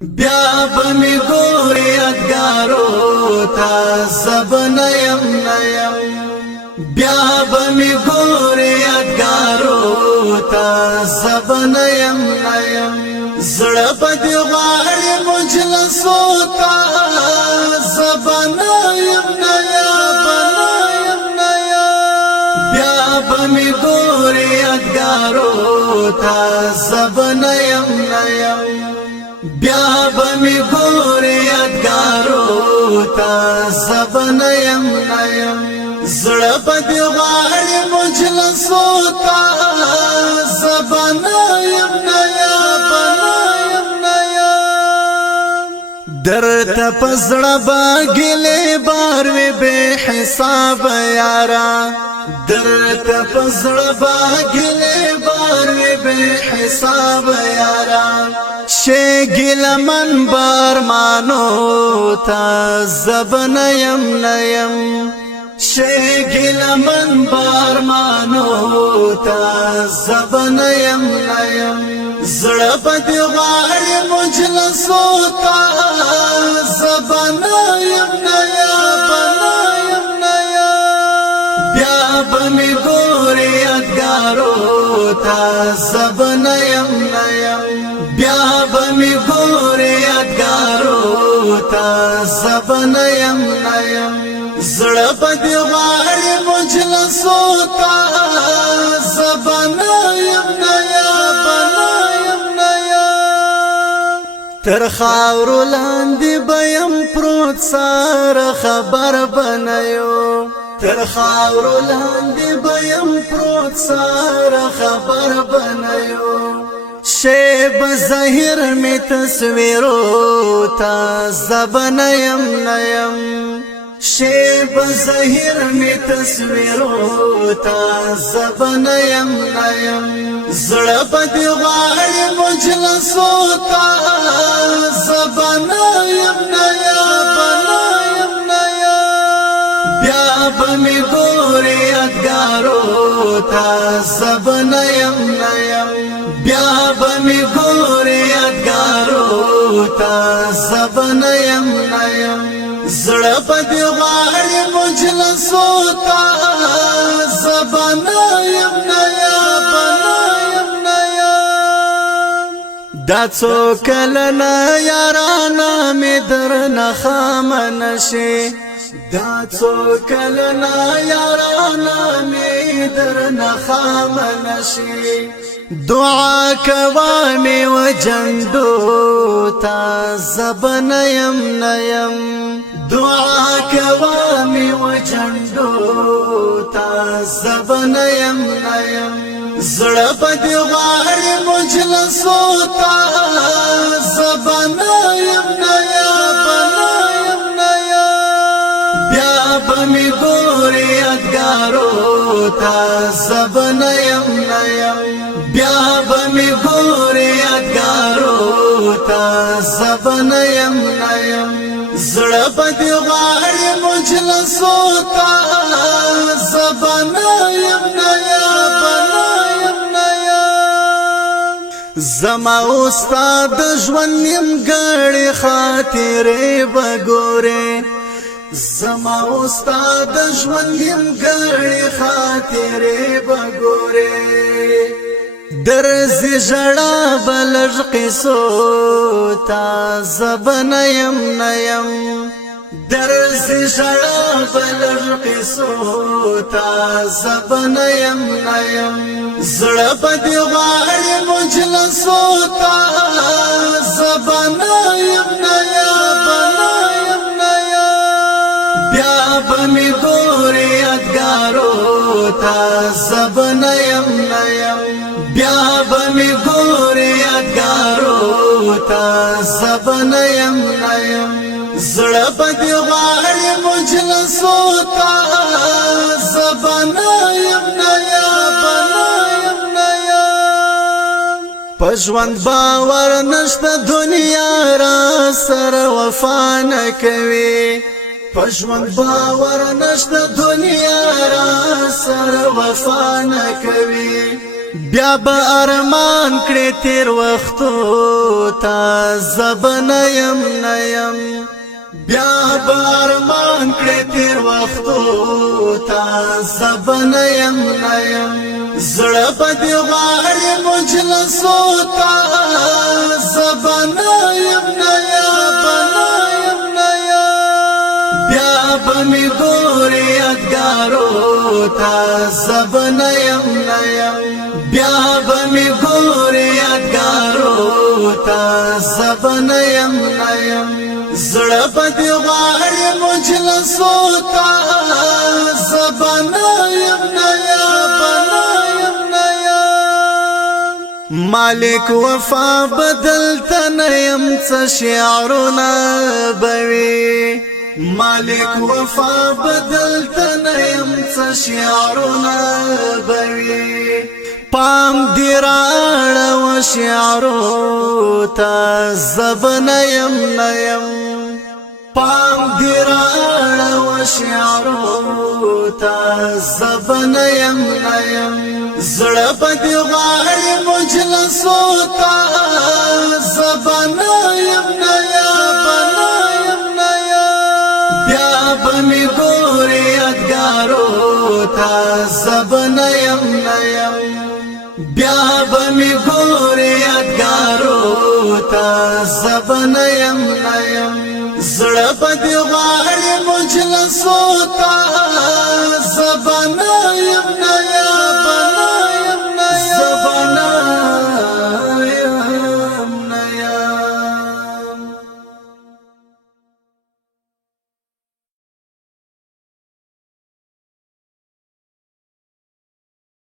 بیا بمی گوری یادگارو تا زب نیم بیا بمی گوری یادگارو تا زب نیم زړه بدی غواړي مجلسو تا زب نیم بیا بمی گوری یادگارو تا زب نیم بیا بمی گوری یادگارو تا زب نیم زړه بدی غواړي مجلسو تا زب نیم درته پزړه باګلې بار وی به حساب یارا درته پزړه باګلې بار وی به حساب یارا شګل من بار مانو تا زب نیم شګل من بار مانو تا زب نیم زړه بدی غواړي مجلسو تا زب نیم بیا بمی گوری یادگارو تا زب نیم بیا بمی گوری یادگارو تا زب نیم زړه بدی غواړي مجلسو تا زب نیم تر خاورو لاندې بیم پروت ساره خبر بنایو تر خاورو لاندې بیم پروت ساره خبر بنایو شیب ظاهر می تصویرو تا زب نیم شیب ظاهر می تصویرو تا زب نیم زړه بدی غواړي مجلسو تا زب نیم بیا بمی گوری یادگارو تا زب نیم بیا بمی گوری یادگارو تا زب نیم زړه بدی غواړي مجلسو تا زب نیم دا څو کلنه یارانه می درنه خامنه شي دا څو کلنه یارانه می درنه خامنه شي دعا کوامي وجندو تا زب نیم دعا کوامي وجندو تا زب نیم زړه بدی غواړي مجلسو تا زب نیم بیا بمی گوری یادگارو تا زب نیم بیا بمی گوری یادگارو تا زب نیم زړه بدی غواړي مجلسو تا زب نیم زما استاد ژوند نیم ګړې خاطرې بګورې زما استاد ژوند نیم ګړې خاطرې بګورې درځي ژړا بلژ قصو تا زب نیم درځي ژړا بلژ قصو تا زب نیم زړه بدی غواړي مجلسو تا زب نیم بیا بمی گوری یادگارو تا زب نیم بیا بمی گوری یادگارو تا زب نیم زړه بدی غواړي مجلسو تا زب نیم پژوند باور نشته دنیا را سره وفا نه کوي پژوند باور نشته دنیا را سره وفا نه کوي بیا به ارمان کړې تیر وختو تا زبن یم نیم بیا به ارمان کړې تیر وختو تا زبن یم نیم زړه به دې غواړي مجلسو تا زبن یم نیم بیا به مې ګورې یادګارو تا زبن یم نیم بیا به مې ګورې یادګارو تا زبن یم نیم زړه به دې غواړي مجلسو تا زبن یم نیم مالک وفا بدلته نه یم څه شعرونه بوي مالک وفا بدلته نه یم څه شعرونه بوي پام دی راړه شعرو تا زبن یم نیم پام دی راړه شعرو تا زبن یم نیم زړه به دې غواړي مجلسو تا زبن یم نیم بیا به مې ګورې یادګارو تا زبن یم نیم بیا به مې ګورې یادګارو تا زبن یم نیم زړه به دې غواړي مجلسو تا زبن